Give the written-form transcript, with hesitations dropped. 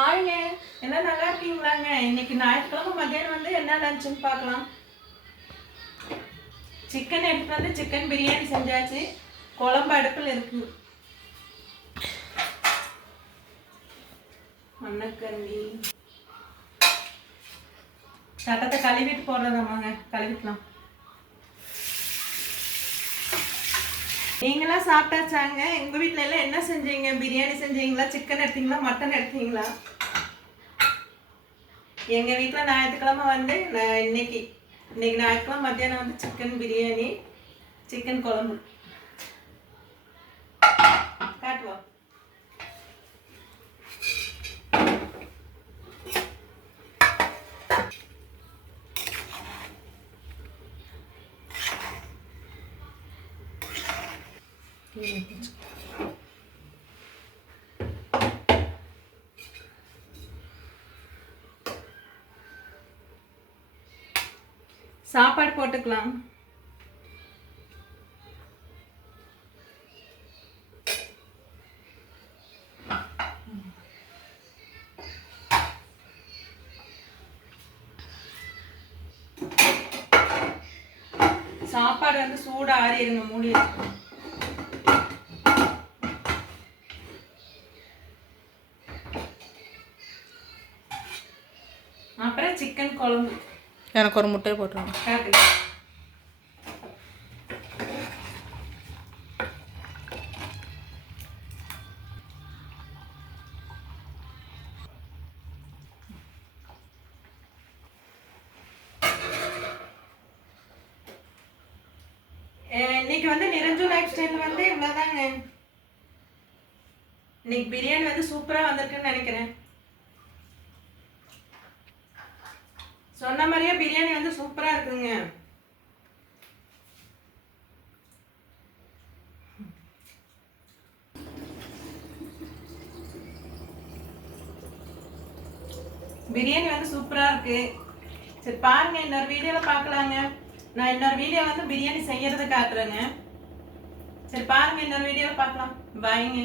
ஆளுங்க எல்லாம் நல்லா இருக்கீங்களாங்க? இன்னைக்கு ஞாயிற்றுக்கிழமை மத்தியானம் வந்து என்ன லஞ்சுன்னு பார்க்கலாம். சிக்கன் எடுத்து வந்து சிக்கன் பிரியாணி செஞ்சாச்சு. குழம்பு அடுப்பில் இருக்கு. மண்ணக்கண்டி சட்டத்தை கழுவிட்டு போடுறதாமாங்க. கழுவிக்கலாம். நீங்களாம் சாப்பிட்டாச்சாங்க? எங்கள் வீட்டில் எல்லாம் என்ன செஞ்சீங்க? பிரியாணி செஞ்சீங்களா? சிக்கன் எடுத்தீங்களா? மட்டன் எடுத்தீங்களா? எங்கள் வீட்டில் ஞாயிற்றுக்கிழமை வந்து இன்னைக்கு ஞாயிற்றுக்கிழமை மத்தியானம் வந்து சிக்கன் பிரியாணி, சிக்கன் குழம்பு. காட்டுவா. சாப்பாடு போட்டுக்கலாம். சாப்பாடு வந்து சூடு ஆறிடுங்க. மூடி அப்புறம் சிக்கன் குழம்பு. எனக்கு ஒரு முட்டையை போட்டுருங்க. இன்னைக்கு வந்து நிரஞ்சு லைஃப் ஸ்டைல் வந்து இவ்வளோதாங்க. இன்னைக்கு பிரியாணி வந்து சூப்பராக வந்திருக்குன்னு நினைக்கிறேன். சொன்ன மாதிரியே பிரியாணி வந்து சூப்பராக இருக்குங்க. பிரியாணி வந்து சூப்பராக இருக்கு. சரி பாருங்க, இன்னொரு வீடியோவில் பார்க்கலாங்க. நான் இன்னொரு வீடியோ வந்து பிரியாணி செய்யறது காட்டுறேங்க. சரி பாருங்க, இன்னொரு வீடியோவில் பார்க்கலாம். பாய்ங்க.